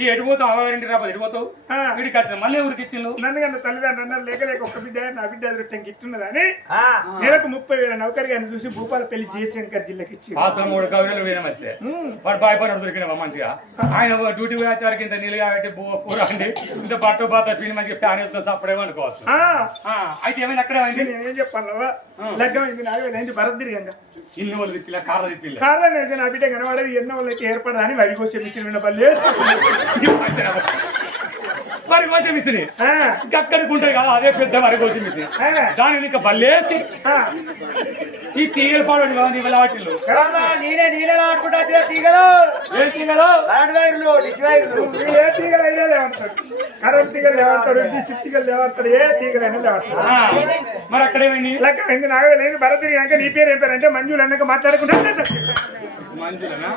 ఈ ఎడిపోతావు అవ్వగారింటి రాబోదు ఎడిపోతావు వీడికి వచ్చిన మళ్ళీ ఊరికి ఇచ్చిండు నన్ను కన్నా తల్లిదండ్రులు అన్నారు లేక లేక ఒక్క బిడ్డ నా బిడ్డ అదృష్టం గిట్టున్నది అని నెలకు 30,000 నౌకరిగా చూసి భూపాల పెళ్లి జయశంకర్ జిల్లాకి ఇచ్చి అసలు 3 కవితలు వేయడం వస్తే వాడు బాయ్పడి దొరికిన మంచిగా ఆయన డ్యూటీ వచ్చేవారికి ఇంత నీళ్ళు కాబట్టి కూర అండి ఇంత పట్టు బాత తిని మంచిగా ఫ్యాన్ వేసుకొని సప్పుడేమో అనుకోవచ్చు అయితే ఏమైంది అక్కడే అయింది నేనేం చెప్పాను లగ్గం ఇది 4,000 అయింది భరత్ తిరిగంగా ఇల్లు వాళ్ళు తిప్పిలా కార్ల తిప్పిల్ల కారణం అయితే నా బిడ్డ కనబడేది ఎన్నో వాళ్ళకి ఏర్పడదని వరి కోసే మిషన్ వినపల్లి వరి కోసే మిషన్ అక్కడికి ఉంటాయి కదా అదే పెద్ద వరి కోసే మిషన్ దాని ఇంకా బల్లేసి ఈ తీగలు పాడు వాటిల్లో నేనే నీళ్ళలో ఆడుకుంటా తీగలు ఏ తీగలు ఏ తీగలు అయ్యా లేవంటాడు కరెంట్ తీగలు లేవంటాడు తీగలు లేవంటాడు ఏ తీగలు అయినా లేవంటాడు మరి అక్కడ ఏమైంది లెక్క ఇంక 4,000 అయింది భరత్ తిరిగాక నీ పేరు ఏం పేరు అంటే మంజులు అన్నాక మాట్లాడుకుంటా మంజులనా